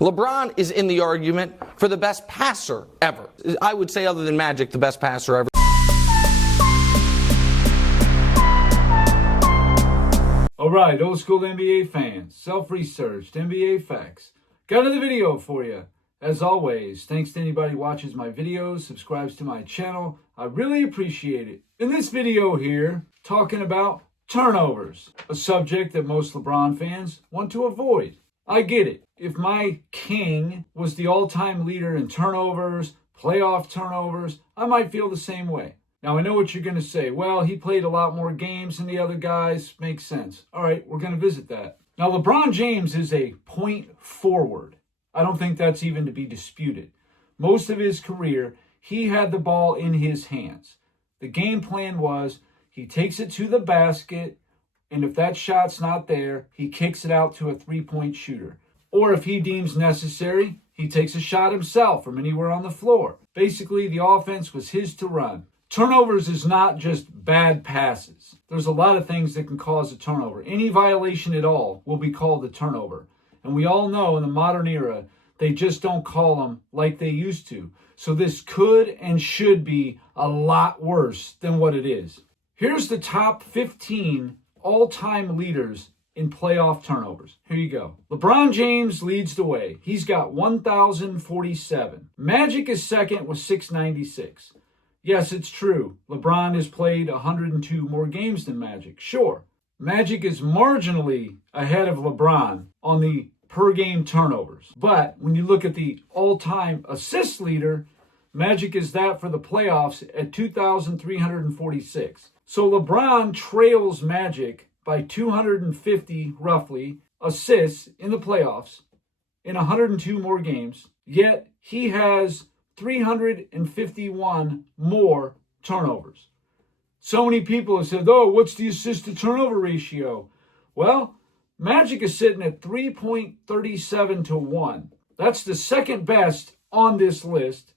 LeBron is in the argument for the best passer ever. I would say, other than Magic, the best passer ever. All right, old school NBA fans, self-researched NBA facts. Got another video for you. As always, thanks to anybody who watches my videos, subscribes to my channel. I really appreciate it. In this video here, talking about turnovers, a subject that most LeBron fans want to avoid. I get it. If my king was the all-time leader in turnovers, playoff turnovers, I might feel the same way. Now, I know what you're going to say. Well, he played a lot more games than the other guys. Makes sense. All right, we're going to visit that. Now, LeBron James is a point forward. I don't think that's even to be disputed. Most of his career, he had the ball in his hands. The game plan was he takes it to the basket, and if that shot's not there, he kicks it out to a three-point shooter. Or if he deems necessary, he takes a shot himself from anywhere on the floor. Basically, the offense was his to run. Turnovers is not just bad passes. There's a lot of things that can cause a turnover. Any violation at all will be called a turnover. And we all know in the modern era, they just don't call them like they used to. So this could and should be a lot worse than what it is. Here's the top 15 all-time leaders in playoff turnovers. Here you go. LeBron James leads the way. He's got 1,047. Magic is second with 696. Yes, it's true. LeBron has played 102 more games than Magic. Sure. Magic is marginally ahead of LeBron on the per-game turnovers. But when you look at the all-time assist leader, Magic is that for the playoffs at 2,346. So LeBron trails Magic by 250, roughly, assists in the playoffs in 102 more games, yet he has 351 more turnovers. So many people have said, oh, what's the assist-to-turnover ratio? Well, Magic is sitting at 3.37 to 1. That's the second best on this list.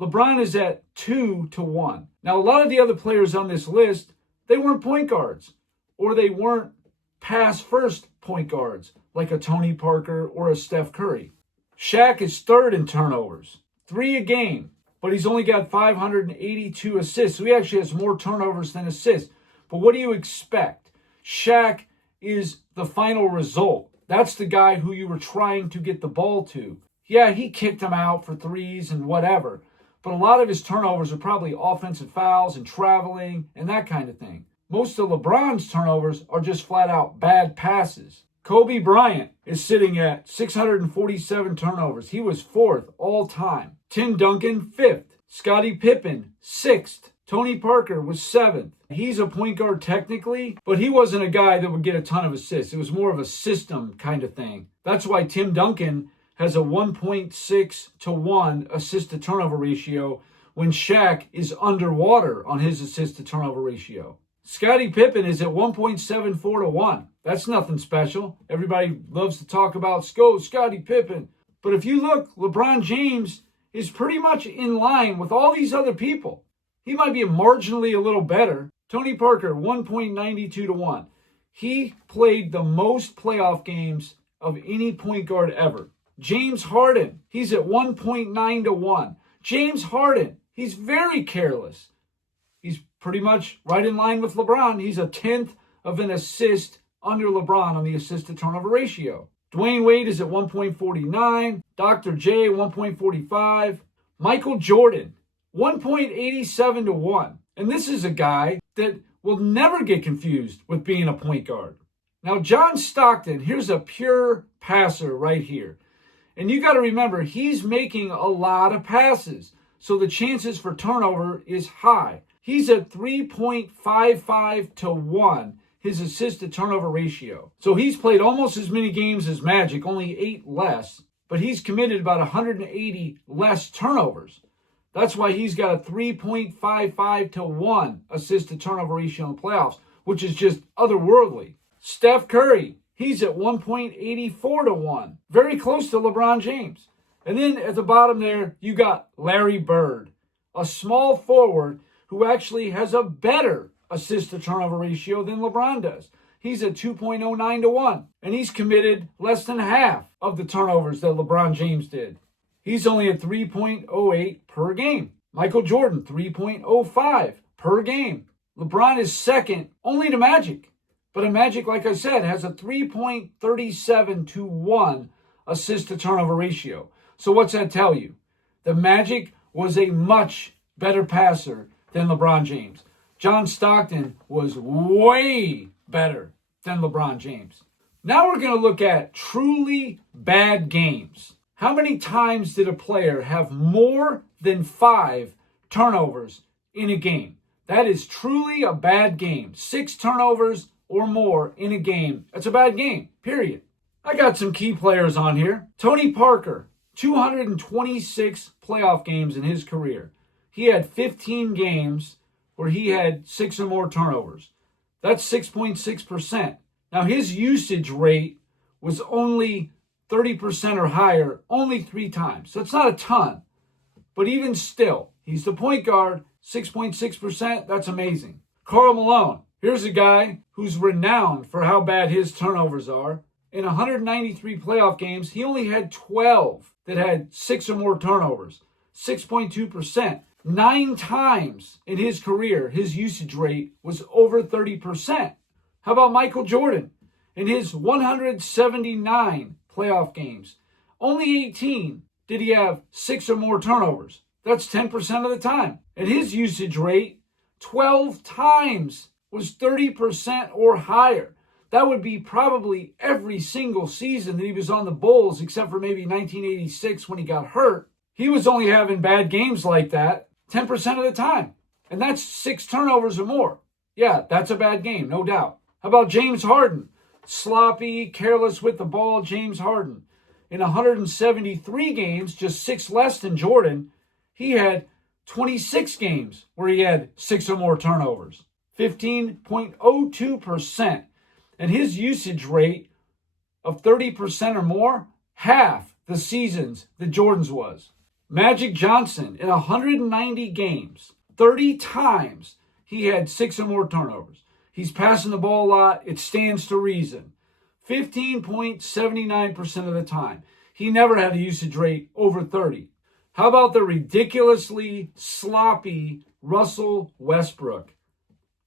LeBron is at 2 to 1. Now, a lot of the other players on this list, they weren't point guards, or they weren't pass-first point guards, like a Tony Parker or a Steph Curry. Shaq is third in turnovers, 3 a game, but he's only got 582 assists, so he actually has more turnovers than assists. But what do you expect? Shaq is the final result. That's the guy who you were trying to get the ball to. Yeah, he kicked him out for threes and whatever, but a lot of his turnovers are probably offensive fouls and traveling and that kind of thing. Most of LeBron's turnovers are just flat out bad passes. Kobe Bryant is sitting at 647 turnovers. He was 4th all time. Tim Duncan, 5th. Scottie Pippen, 6th. Tony Parker was 7th. He's a point guard technically, but he wasn't a guy that would get a ton of assists. It was more of a system kind of thing. That's why Tim Duncan has a 1.6 to 1 assist-to-turnover ratio when Shaq is underwater on his assist-to-turnover ratio. Scottie Pippen is at 1.74 to 1. That's nothing special. Everybody loves to talk about Scottie Pippen. But if you look, LeBron James is pretty much in line with all these other people. He might be marginally a little better. Tony Parker, 1.92 to 1. He played the most playoff games of any point guard ever. James Harden, he's at 1.9 to 1. James Harden, he's very careless. He's pretty much right in line with LeBron. He's a 10th of an assist under LeBron on the assist-to-turnover ratio. Dwayne Wade is at 1.49. Dr. J, 1.45. Michael Jordan, 1.87 to 1. And this is a guy that will never get confused with being a point guard. Now, John Stockton, here's a pure passer right here. And you got to remember, he's making a lot of passes. So the chances for turnover is high. He's at 3.55 to 1, his assist-to-turnover ratio. So he's played almost as many games as Magic, only 8 less. But he's committed about 180 less turnovers. That's why he's got a 3.55 to 1 assist-to-turnover ratio in the playoffs, which is just otherworldly. Steph Curry, he's at 1.84 to 1, very close to LeBron James. And then at the bottom there, you got Larry Bird, a small forward who actually has a better assist-to-turnover ratio than LeBron does. he's at 2.09 to 1. And he's committed less than half of the turnovers that LeBron James did. He's only at 3.08 per game. Michael Jordan, 3.05 per game. LeBron is second only to Magic. But Magic, like I said, has a 3.37 to 1 assist to turnover ratio. So what's that tell you? The Magic was a much better passer than LeBron James. John Stockton was way better than LeBron James. Now we're going to look at truly bad games. How many times did a player have more than 5 turnovers in a game? That is truly a bad game. 6 turnovers or more in a game. That's a bad game, period. I got some key players on here. Tony Parker, 226 playoff games in his career. He had 15 games where he had 6 or more turnovers. That's 6.6%. Now his usage rate was only 30% or higher only 3 times. So it's not a ton. But even still, he's the point guard, 6.6%, that's amazing. Karl Malone, here's a guy who's renowned for how bad his turnovers are. In 193 playoff games, he only had 12 that had 6 or more turnovers, 6.2%. 9 times in his career, his usage rate was over 30%. How about Michael Jordan? In his 179 playoff games, only 18 did he have 6 or more turnovers. That's 10% of the time. And his usage rate, 12 times, was 30% or higher. That would be probably every single season that he was on the Bulls, except for maybe 1986 when he got hurt. He was only having bad games like that 10% of the time. And that's 6 turnovers or more. Yeah, that's a bad game, no doubt. How about James Harden? Sloppy, careless with the ball, James Harden. In 173 games, just 6 less than Jordan, he had 26 games where he had 6 or more turnovers. 15.02%. And his usage rate of 30% or more, half the seasons that Jordan's was. Magic Johnson, in 190 games, 30 times he had 6 or more turnovers. He's passing the ball a lot. It stands to reason. 15.79% of the time. He never had a usage rate over 30. How about the ridiculously sloppy Russell Westbrook?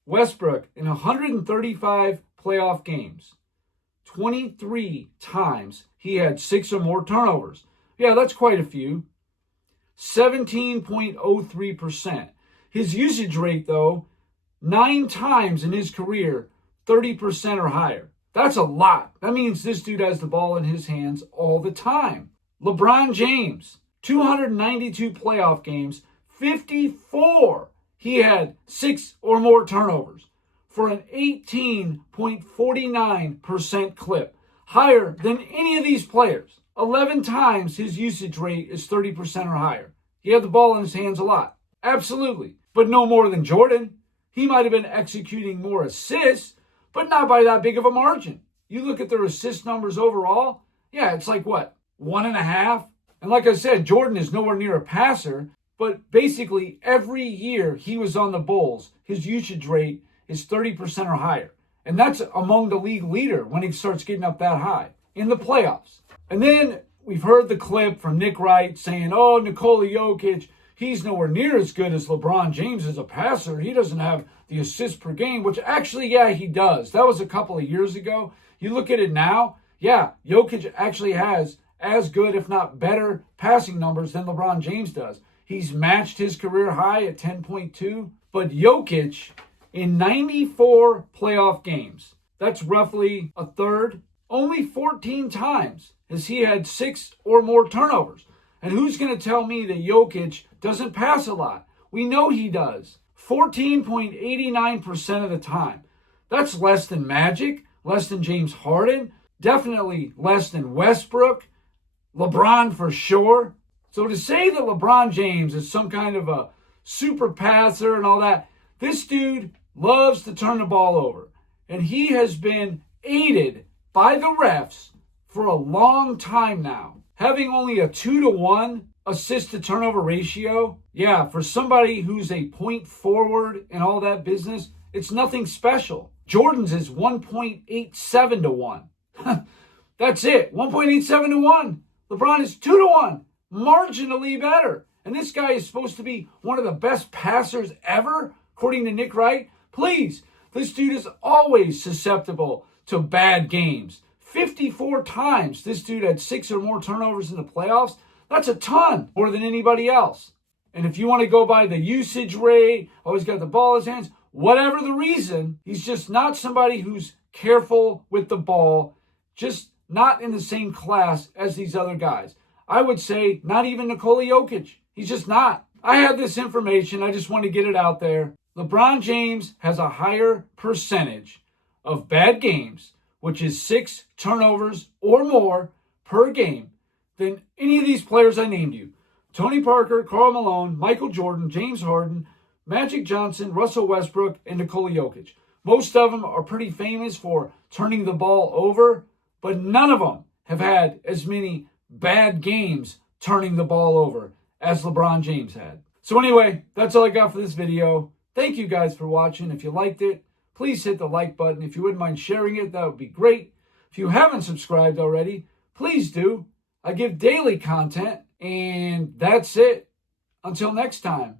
Westbrook, in 135 playoff games, 23 times he had 6 or more turnovers. Yeah, that's quite a few. 17.03%. His usage rate, though, 9 times in his career, 30% or higher. That's a lot. That means this dude has the ball in his hands all the time. LeBron James, 292 playoff games, 54 he had 6 or more turnovers for an 18.49% clip, higher than any of these players. 11 times his usage rate is 30% or higher. He had the ball in his hands a lot. Absolutely. But no more than Jordan. He might have been executing more assists, but not by that big of a margin. You look at their assist numbers overall, yeah, it's like what, 1.5? And like I said, Jordan is nowhere near a passer, but basically every year he was on the Bulls, his usage rate is 30% or higher. And that's among the league leader when he starts getting up that high in the playoffs. And then we've heard the clip from Nick Wright saying, oh, Nikola Jokic, he's nowhere near as good as LeBron James as a passer. He doesn't have the assists per game, which actually, yeah, he does. That was a couple of years ago. You look at it now, yeah, Jokic actually has as good, if not better, passing numbers than LeBron James does. He's matched his career high at 10.2, but Jokic in 94 playoff games, that's roughly a third, only 14 times has he had 6 or more turnovers. And who's going to tell me that Jokic doesn't pass a lot? We know he does. 14.89% of the time. That's less than Magic, less than James Harden, definitely less than Westbrook, LeBron for sure. So to say that LeBron James is some kind of a super passer and all that, this dude loves to turn the ball over. And he has been aided by the refs for a long time now. Having only a 2-to-1 assist to turnover ratio, yeah, for somebody who's a point forward and all that business, it's nothing special. Jordan's is 1.87 to 1. That's it. 1.87 to 1. LeBron is 2 to 1. Marginally better. And this guy is supposed to be one of the best passers ever, according to Nick Wright. Please, this dude is always susceptible to bad games. 54 times this dude had 6 or more turnovers in the playoffs. That's a ton, more than anybody else. And if you want to go by the usage rate, always got the ball in his hands, whatever the reason, he's just not somebody who's careful with the ball, just not in the same class as these other guys. I would say not even Nikola Jokic. He's just not. I have this information. I just want to get it out there. LeBron James has a higher percentage of bad games, which is 6 turnovers or more per game, than any of these players I named you. Tony Parker, Karl Malone, Michael Jordan, James Harden, Magic Johnson, Russell Westbrook, and Nikola Jokic. Most of them are pretty famous for turning the ball over, but none of them have had as many bad games turning the ball over as LeBron James had. So anyway, that's all I got for this video. Thank you guys for watching. If you liked it, please hit the like button. If you wouldn't mind sharing it, that would be great. If you haven't subscribed already, please do. I give daily content, and that's it. Until next time.